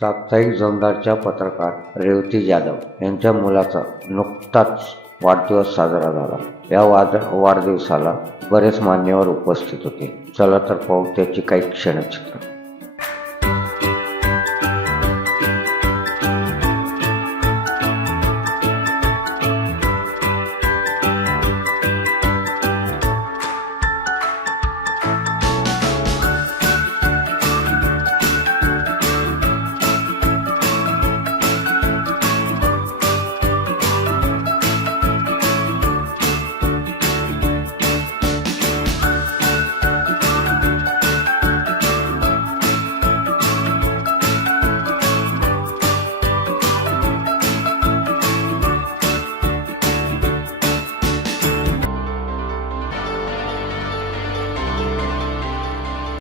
साप्ताहिक जमदारच्या पत्रकार रेवती जाधव यांच्या मुलाचा नुकताच वाढदिवस साजरा झाला. या वाद वाढदिवसाला बरेच मान्यवर उपस्थित होते. चला तर पाहू त्याची काही क्षणचित्र.